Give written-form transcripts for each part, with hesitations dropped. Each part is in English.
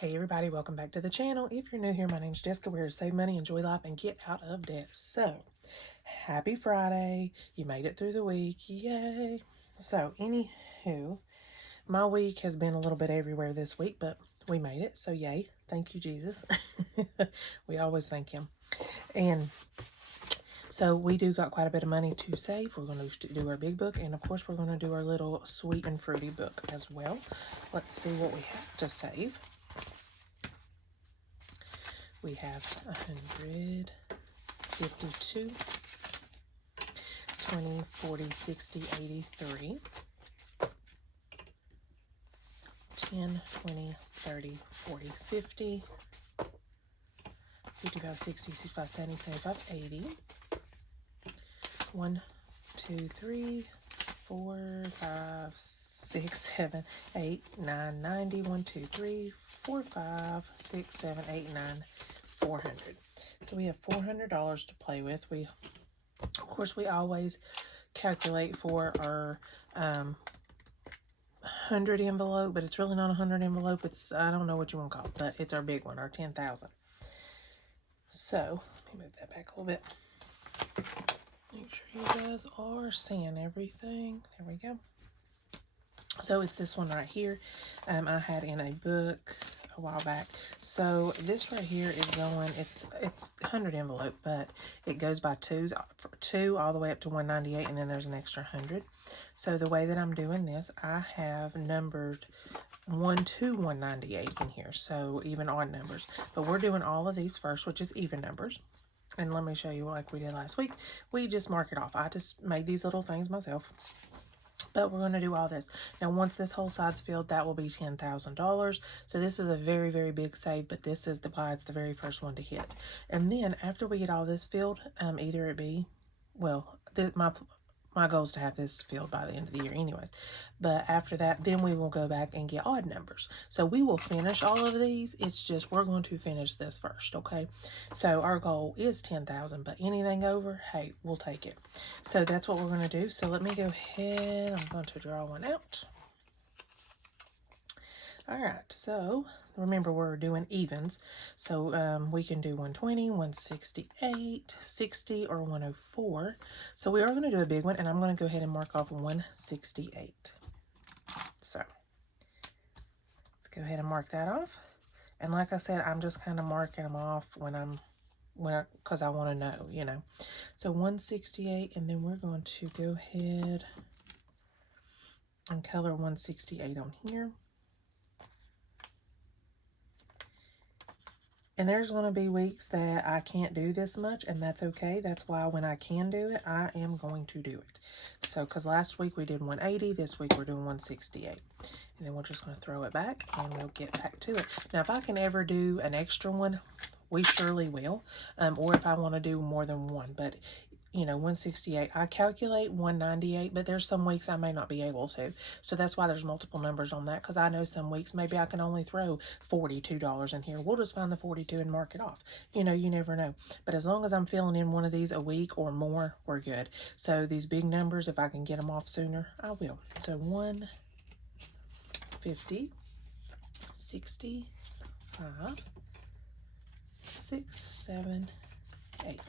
Hey everybody, welcome back to the channel. If you're new here, my name's Jessica. We're here to save money, enjoy life, and get out of debt. So, happy Friday. You made it through the week. Yay. So, anywho, my week has been a little bit everywhere this week, but we made it. So, yay. Thank you, Jesus. We always thank him. And so we do got quite a bit of money to save. We're going to do our big book, and of course we're going to do our little sweet and fruity book as well. Let's see what we have to save. We have 100, 52, 20, 40, 60, 83, 10, 20, 30, 40, 50, 55, 60, 65, 70, 75, 80, 1, 2, 3, 4, 5, 6, 7, 8, 9, 90, 1, 2, 3, 4, 5, 6, 7, 8, 9, 400. So we have $400 to play with. Of course, we always calculate for our 100 envelope, but it's really not a 100 envelope. It's, I don't know what you want to call it, but it's our big one, our 10,000. So, let me move that back a little bit. Make sure you guys are seeing everything. There we go. So it's this one right here. I had in a book a while back. So this right here is going, it's 100 envelope, but it goes by twos, for 2 all the way up to 198, and then there's an extra 100. So the way that I'm doing this, I have numbered 1 to 198 in here, so even odd numbers. But we're doing all of these first, which is even numbers. And let me show you like we did last week. We just mark it off. I just made these little things myself. But we're going to do all this. Now, once this whole side's filled, that will be $10,000. So this is a very, very big save, but this is why it's the very first one to hit. And then after we get all this filled, either it be, well, my goal is to have this filled by the end of the year anyways. But after that, then we will go back and get odd numbers. So we will finish all of these. It's just we're going to finish this first, okay? So our goal is 10,000, but anything over, hey, we'll take it. So that's what we're going to do. So let me go ahead. I'm going to draw one out. All right, so remember we're doing evens. So we can do 120, 168, 60, or 104. So we are going to do a big one, and I'm going to go ahead and mark off 168. So let's go ahead and mark that off. And like I said, I'm just kind of marking them off because I want to know, you know. So 168, and then we're going to go ahead and color 168 on here. And there's going to be weeks that I can't do this much, and that's okay. That's why when I can do it, I am going to do it. So, because last week we did 180, this week we're doing 168. And then we're just going to throw it back, and we'll get back to it. Now, if I can ever do an extra one, we surely will. Or if I want to do more than one. But, you know, 168. I calculate 198, but there's some weeks I may not be able to. So that's why there's multiple numbers on that, because I know some weeks maybe I can only throw $42 in here. We'll just find the 42 and mark it off. You know, you never know. But as long as I'm filling in one of these a week or more, we're good. So these big numbers, if I can get them off sooner, I will. So 150, 65, 6, 7, 8.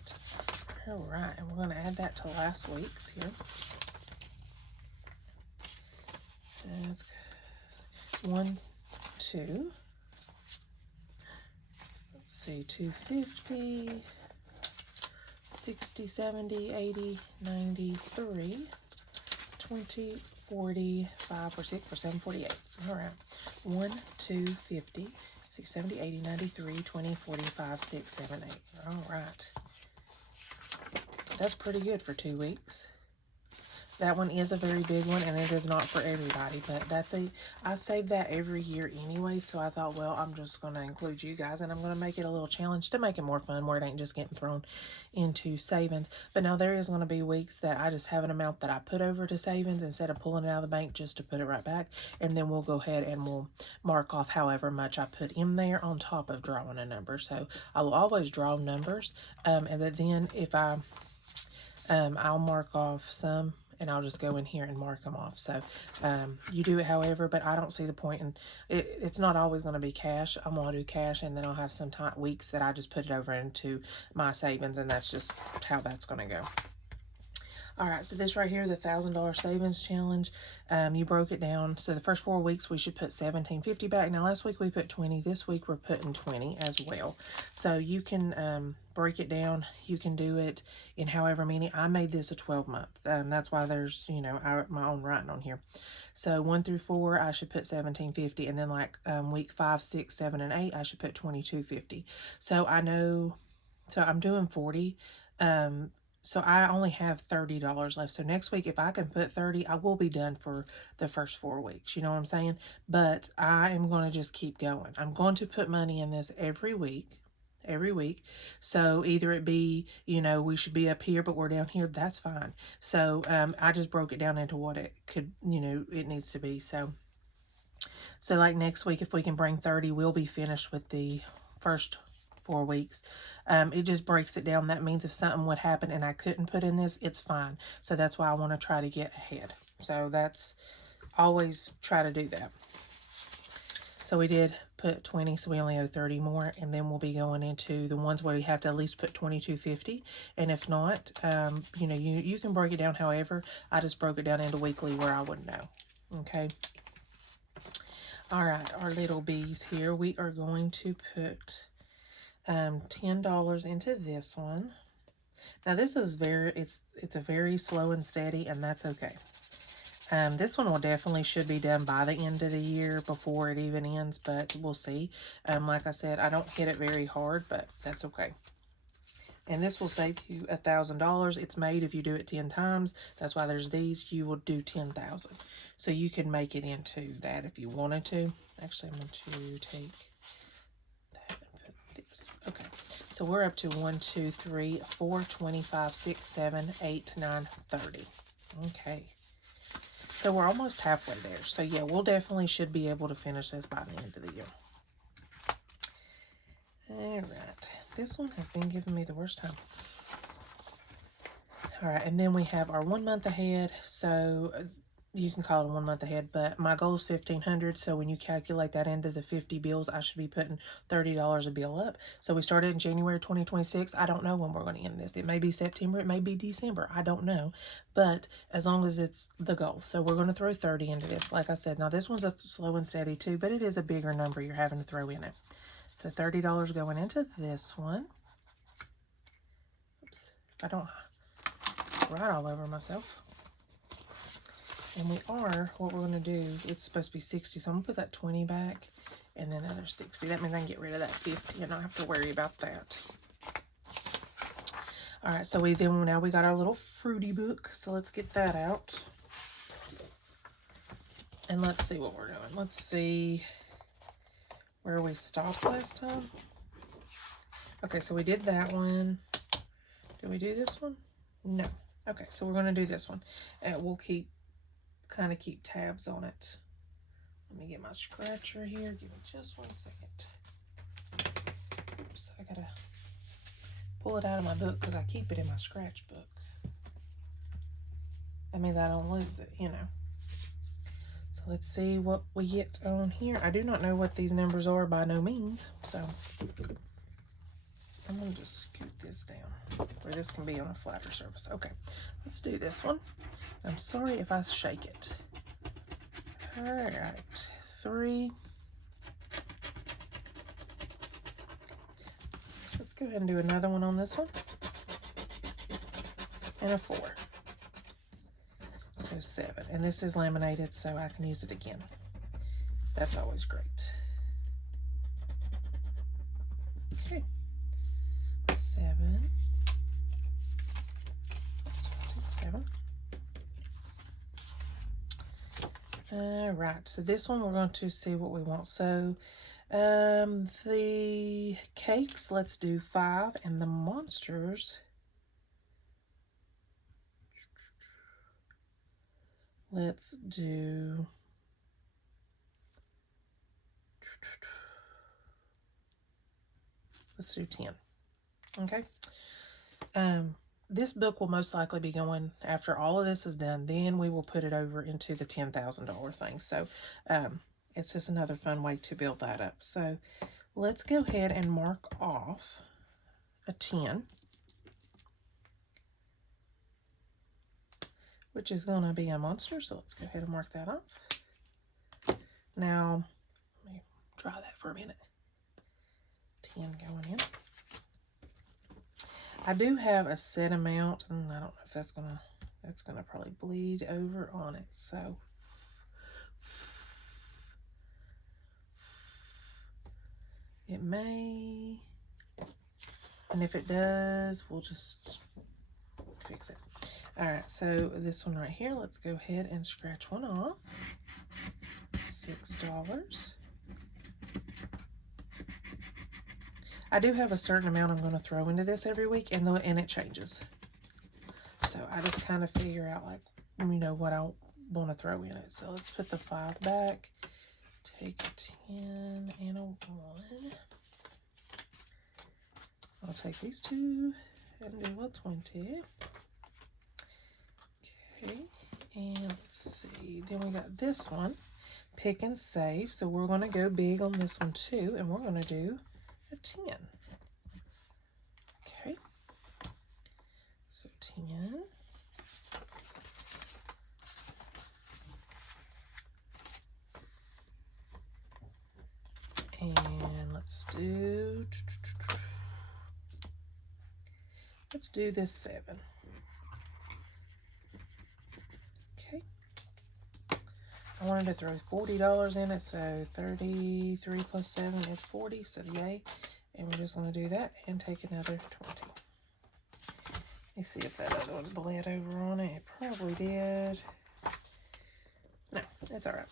All right, and we're going to add that to last week's here. That's 1, 2. Let's see, 250, 60, 70, 80, 93, 20, 40, 5, or 6, or 7, 48. All right, 1, 2, 50, 60, 70, 80, 93, 20, 45, 6, 7, 8. All right. That's pretty good for 2 weeks. That one is a very big one, and it is not for everybody, but I save that every year anyway, so I thought, well, I'm just going to include you guys, and I'm going to make it a little challenge to make it more fun, where it ain't just getting thrown into savings. But now there is going to be weeks that I just have an amount that I put over to savings instead of pulling it out of the bank just to put it right back, and then we'll go ahead and we'll mark off however much I put in there on top of drawing a number. So I will always draw numbers, and then if I'll mark off some and I'll just go in here and mark them off. So you do it however, but I don't see the point in it's not always going to be cash. I'm going to do cash, and then I'll have some weeks that I just put it over into my savings, and that's just how that's going to go. All right, so this right here, the $1,000 savings challenge, you broke it down. So the first 4 weeks, we should put $17.50 back. Now, last week we put 20. This week we're putting 20 as well. So you can break it down. You can do it in however many. I made this a 12-month. That's why there's, you know, my own writing on here. So 1 through 4, I should put $17.50. And then like week 5, 6, 7, and 8, I should put $22.50. So I know, so I'm doing 40. So I only have $30 left. So next week, if I can put 30, I will be done for the first 4 weeks. You know what I'm saying? But I am going to just keep going. I'm going to put money in this every week. So either it be, you know, we should be up here, but we're down here. That's fine. So I just broke it down into what it could, you know, it needs to be. So like next week, if we can bring 30, we'll be finished with the first 4 weeks. It just breaks it down. That means if something would happen and I couldn't put in this, it's fine. So that's why I want to try to get ahead. So that's always try to do that. So we did put 20, so we only owe 30 more, and then we'll be going into the ones where you have to at least put $22.50. And if not, you know, you can break it down however. I just broke it down into weekly where I would know. Okay. All right, our little bees here. We are going to put $10 into this one. Now this is it's a very slow and steady, and that's okay. This one will definitely should be done by the end of the year before it even ends, but we'll see. Like I said, I don't hit it very hard, but that's okay. And this will save you $1,000. It's made if you do it 10 times. That's why there's these. You will do 10,000. So you can make it into that if you wanted to. Actually, I'm going to take that and put this. Okay. So we're up to 1, 2, 3, 4, 25, 6, 7, 8, 9, 30. Okay. So we're almost halfway there. So yeah, we'll definitely should be able to finish this by the end of the year. All right. This one has been giving me the worst time. All right, and then we have our 1 month ahead. So you can call it 1 month ahead, but my goal is $1,500. So when you calculate that into the 50 bills, I should be putting $30 a bill up. So we started in January 2026. I don't know when we're going to end this. It may be September. It may be December. I don't know. But as long as it's the goal. So we're going to throw 30 into this. Like I said, now this one's a slow and steady too, but it is a bigger number you're having to throw in it. So $30 going into this one. Oops, if I don't write all over myself. And we are, what we're going to do, it's supposed to be 60, so I'm going to put that 20 back, and then another 60. That means I can get rid of that 50 and not have to worry about that. All right, so now we got our little fruity book, so let's get that out. And let's see what we're doing. Let's see where we stopped last time. Okay, so we did that one. Did we do this one? No. Okay, so we're going to do this one. We'll kind of keep tabs on it. Let me get my scratcher here. Give me just 1 second. Oops, I gotta pull it out of my book because I keep it in my scratch book. That means I don't lose it, you know. So let's see what we get on here. I do not know what these numbers are by no means, so I'm going to just scoot this down where this can be on a flatter surface. Okay, let's do this one. I'm sorry if I shake it. All right, 3. Let's go ahead and do another one on this one. And a 4. So 7. And this is laminated, so I can use it again. That's always great. Okay. 7. 7. All right, so this one we're going to see what we want. So the cakes, let's do 5, and the monsters, let's do 10. Okay. this book will most likely be going, after all of this is done, then we will put it over into the $10,000 thing. So it's just another fun way to build that up. So let's go ahead and mark off a 10, which is going to be a monster. So let's go ahead and mark that off. Now, let me try that for a minute. 10 going in. I do have a set amount, and I don't know if that's gonna probably bleed over on it. So it may, and if it does, we'll just fix it. All right, so this one right here, let's go ahead and scratch one off. $6. I do have a certain amount I'm going to throw into this every week, and it changes. So I just kind of figure out, like, you know, what I want to throw in it. So let's put the 5 back. Take a 10 and a 1. I'll take these 2 and do a 20. Okay, and let's see. Then we got this one, pick and save. So we're going to go big on this one too, and we're going to do a 10. Okay, so 10. And let's do this 7. Okay. I wanted to throw $40 in it, so 33 plus 7 is 40, so yay. And we're just going to do that and take another 20. Let's see if that other one bled over on it. It probably did. No, it's all right.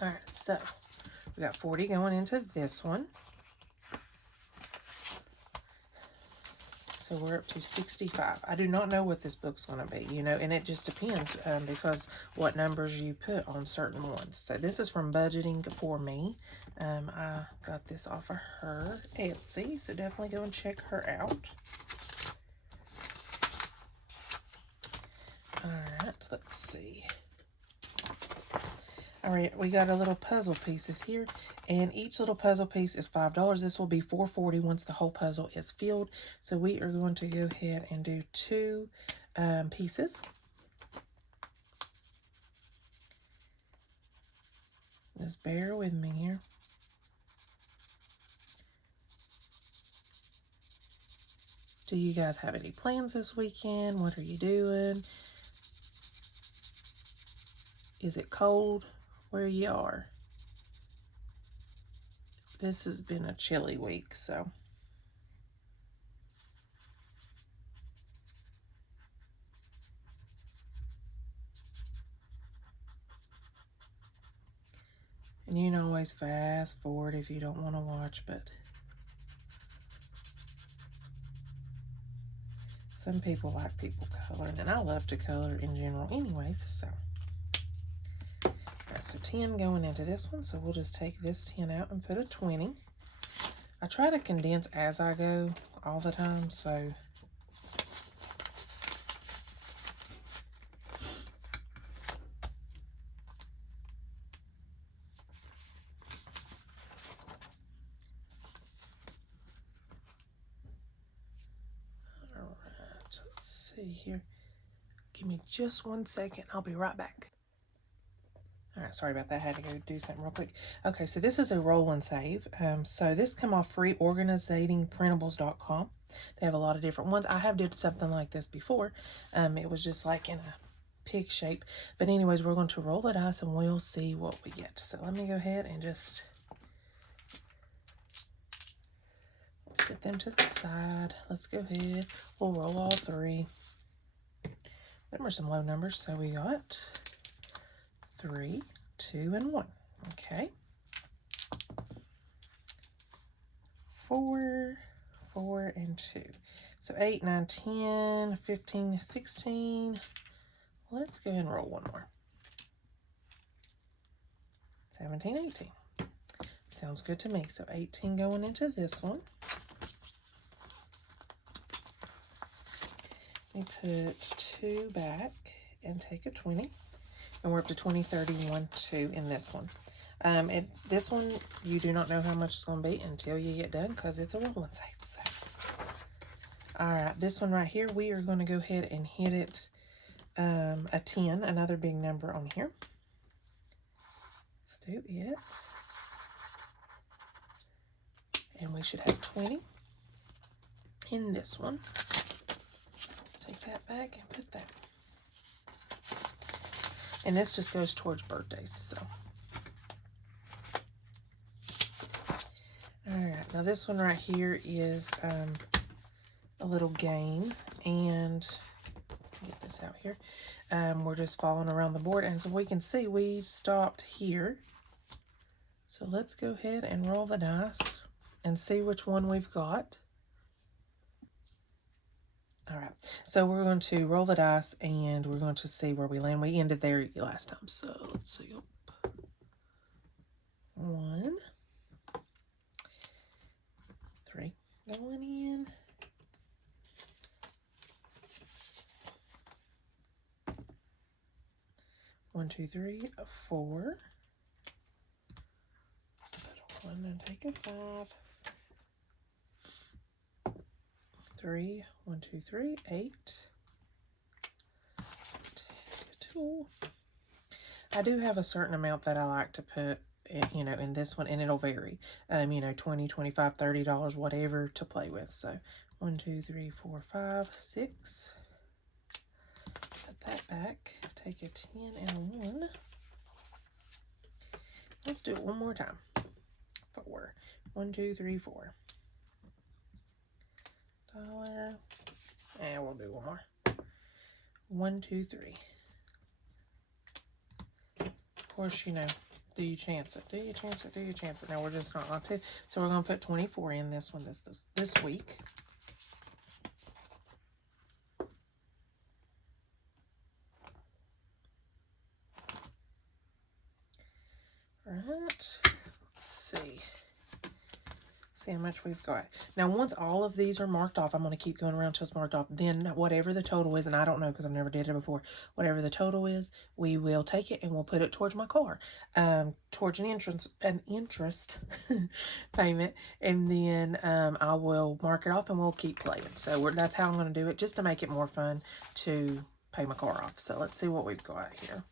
All right, so we got 40 going into this one. So we're up to 65. I do not know what this book's going to be, you know, and it just depends because what numbers you put on certain ones. So this is from Budgeting for Me. I got this off of her Etsy, so definitely go and check her out. All right, let's see. All right, we got a little puzzle pieces here, and each little puzzle piece is $5. This will be $4.40 once the whole puzzle is filled. So we are going to go ahead and do 2 pieces. Just bear with me here. Do you guys have any plans this weekend? What are you doing? Is it cold where you are? This has been a chilly week, so. And you can always fast forward if you don't want to watch, but some people like people coloring, and I love to color in general anyways, so. All right, so 10 going into this one, so we'll just take this 10 out and put a 20. I try to condense as I go all the time, so. All right, let's see here. Give me just 1 second. I'll be right back. All right, sorry about that. I had to go do something real quick. Okay, so this is a roll and save. So this come off free, organizatingprintables.com. They have a lot of different ones. I have did something like this before. It was just like in a pig shape. But anyways, we're going to roll the dice and we'll see what we get. So let me go ahead and just set them to the side. Let's go ahead. We'll roll all 3. Them are some low numbers. So we got 3, 2, and 1. Okay. 4, 4, and 2. So 8, 9, 10, 15, 16. Let's go ahead and roll one more. 17, 18. Sounds good to me. So 18 going into this one. me put 2 back and take a 20. And we're up to 20, 30, 1, 2 in this one. This one, you do not know how much it's going to be until you get done because it's a rolling safe. So. All right, this one right here, we are going to go ahead and hit it a 10, another big number on here. Let's do it. And we should have 20 in this one. Take that back and put that. And this just goes towards birthdays, so. All right, now this one right here is a little game, and get this out here. We're just following around the board, and as we can see, we stopped here. So let's go ahead and roll the dice and see which one we've got. All right, so we're going to roll the dice and we're going to see where we land. We ended there last time, so let's see. 1, 3 going in. 1, 2, 3, 4. Put 1 and take a 5. 3, 1, 2, 3, 8. Take a 2. I do have a certain amount that I like to put, you know, in this one, and it'll vary. You know, $20, $25, $30, whatever to play with. So 1, 2, 3, 4, 5, 6. Put that back. Take a 10 and a 1. Let's do it one more time. 4. 1, 2, 3, 4. $1. And we'll do one more. 1, 2, 3. Of course, you know, do you chance it? Do you chance it? Do you chance it? Now we're just not going to. So we're going to put 24 in this one this week. Right. Let's see. See how much we've got. Now, once all of these are marked off, I'm going to keep going around till it's marked off. Then whatever the total is, and I don't know because I've never did it before, whatever the total is, we will take it and we'll put it towards my car, towards an interest payment, and then I will mark it off and we'll keep playing. So that's how I'm going to do it, just to make it more fun to pay my car off. So let's see what we've got here.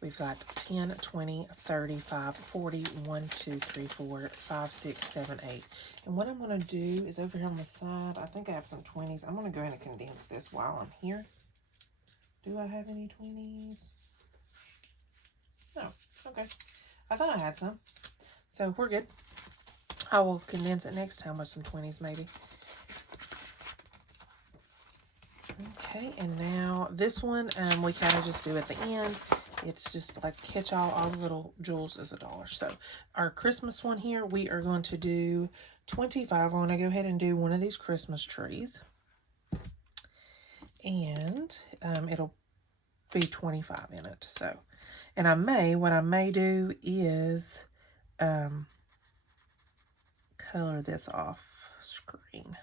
We've got 10, 20, 35, 40, 1, 2, 3, 4, 5, 6, 7, 8. And what I'm going to do is over here on the side, I think I have some 20s. I'm going to go ahead and condense this while I'm here. Do I have any 20s? No. Okay. I thought I had some. So we're good. I will condense it next time with some 20s maybe. Okay, and now this one we kind of just do at the end. It's just like catch all the little jewels is $1. So our Christmas one here, we are going to do 25. We're going to go ahead and do one of these Christmas trees. And it'll be 25 in it. So, and what I may do is color this off screen.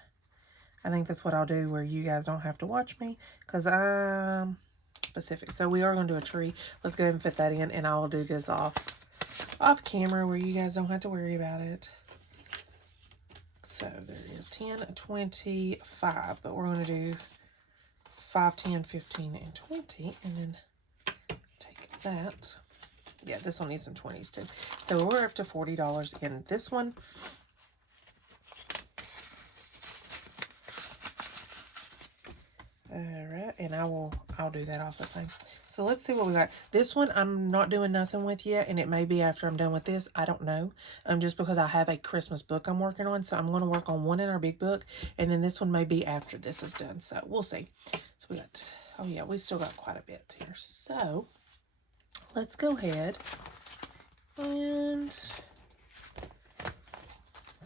I think that's what I'll do where you guys don't have to watch me because I'm specific. So we are going to do a tree. Let's go ahead and fit that in, and I'll do this off camera where you guys don't have to worry about it. So there it is, 10, 25, but we're going to do 5, 10, 15, and 20, and then take that. Yeah, this one needs some 20s too. So we're up to $40 in this one. Alright, and I'll do that off the thing. So let's see what we got. This one I'm not doing nothing with yet, and it may be after I'm done with this. I don't know. Just because I have a Christmas book I'm working on, so I'm going to work on one in our big book, and then this one may be after this is done. So we'll see. So we got, oh yeah, we still got quite a bit here. So let's go ahead and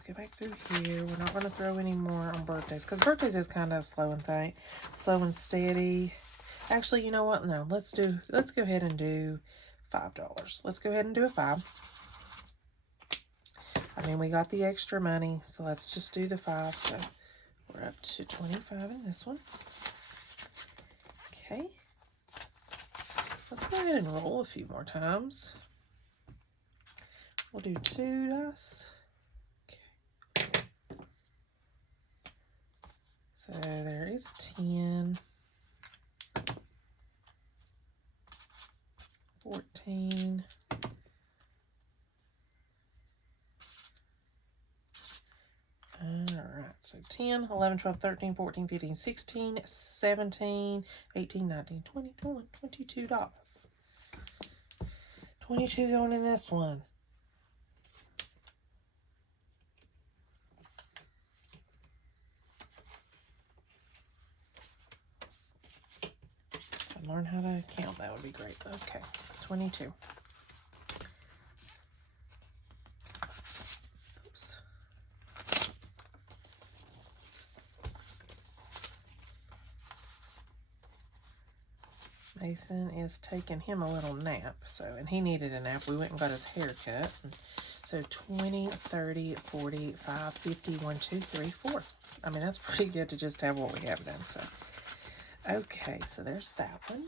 go back through here. We're not going to throw any more on birthdays because birthdays is kind of slow and steady. Actually, you know what? No, let's go ahead and do $5. Let's go ahead and do a 5. I mean, we got the extra money, so let's just do the 5. So we're we're up to 25 in this one. Okay. Let's go ahead and roll a few more times. We'll do 2 dice. Okay. So there is 10, 14, all right, so 10, 11, 12, 13, 14, 15, 16, 17, 18, 19, 20, 21, $22. 22 going in this one. If I learn how to count, that would be great. Okay, 22. Oops. Mason is taking him a little nap, and he needed a nap. We went and got his hair cut. So 20, 30, 40, 5, 50, 1, 2, 3, 4. I mean, that's pretty good to just have what we have done. So, okay, so there's that one.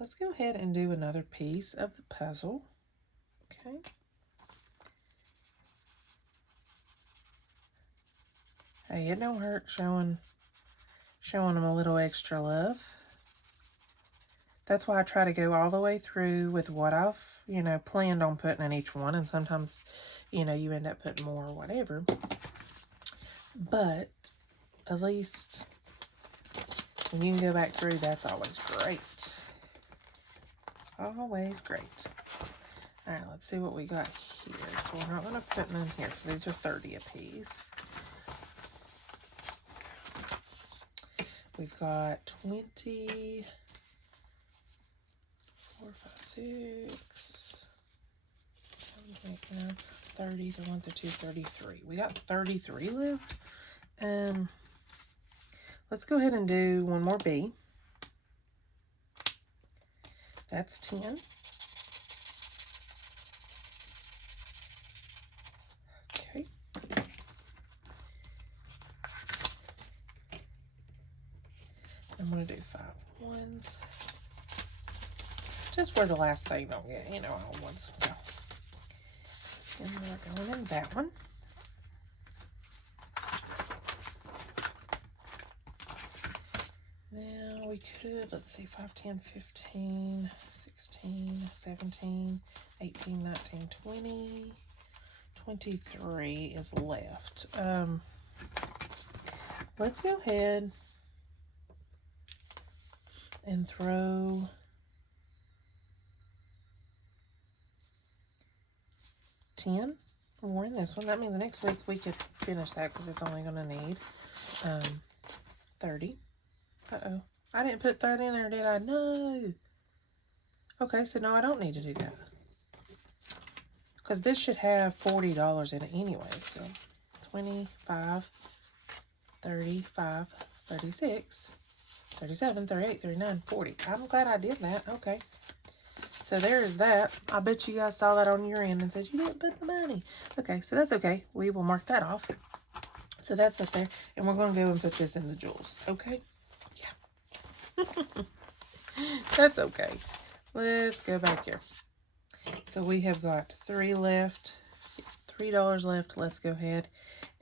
Let's go ahead and do another piece of the puzzle. Okay. Hey, it don't hurt showing them a little extra love. That's why I try to go all the way through with what I've, planned on putting in each one. And sometimes, you end up putting more or whatever. But at least when you can go back through, that's always great. Always great. All right, let's see what we got here. So we're not going to put them in here because these are 30 a piece. We've got 20, 4, 5, 6, 7, 8, 9, 30, 31, 32, 33. We got 33 left. Let's go ahead and do one more B. That's 10. Okay. I'm going to do 5 ones. Just where the last thing don't get, all ones. So, and we're going in that one. Now we could, let's see, 5, 10, 15, 16, 17, 18, 19, 20, 23 is left. Let's go ahead and throw $10 more in this one. That means next week we could finish that because it's only going to need 30. Uh-oh. I didn't put that in there, did I? No. Okay, so no, I don't need to do that. Because this should have $40 in it anyway. So 25, 35, 36, 37, 38, 39, 40. I'm glad I did that. Okay. So there's that. I bet you guys saw that on your end and said, you didn't put the money. Okay, so that's okay. We will mark that off. So that's up there. And we're going to go and put this in the jewels. Okay? Yeah. That's okay. Let's go back here. So we have got 3 left. $3 left. Let's go ahead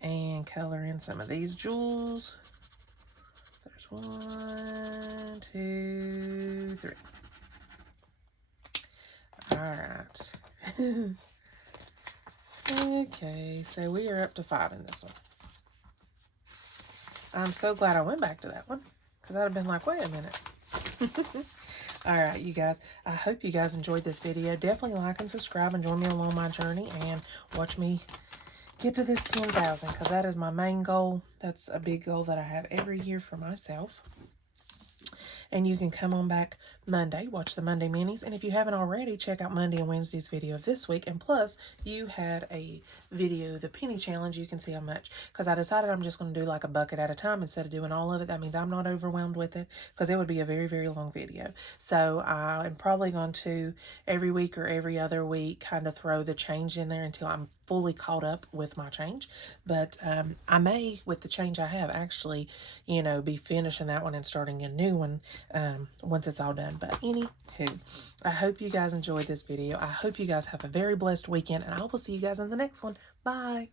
and color in some of these jewels. There's 1, 2, 3. All right. Okay, so we are up to 5 in this one. I'm so glad I went back to that one because I'd have been like, wait a minute. All right, you guys, I hope you guys enjoyed this video. Definitely like and subscribe and join me along my journey and watch me get to this 10,000 because that is my main goal. That's a big goal that I have every year for myself. And you can come on back Monday, watch the Monday minis. And if you haven't already, check out Monday and Wednesday's video of this week. And plus, you had a video, the penny challenge. You can see how much. Because I decided I'm just going to do like a bucket at a time instead of doing all of it. That means I'm not overwhelmed with it because it would be a very, very long video. So I'm probably going to every week or every other week kind of throw the change in there until I'm fully caught up with my change. But I may, with the change I have, actually, you know, be finishing that one and starting a new one once it's all done. But anywho, I hope you guys enjoyed this video. I hope you guys have a very blessed weekend, and I will see you guys in the next one. Bye.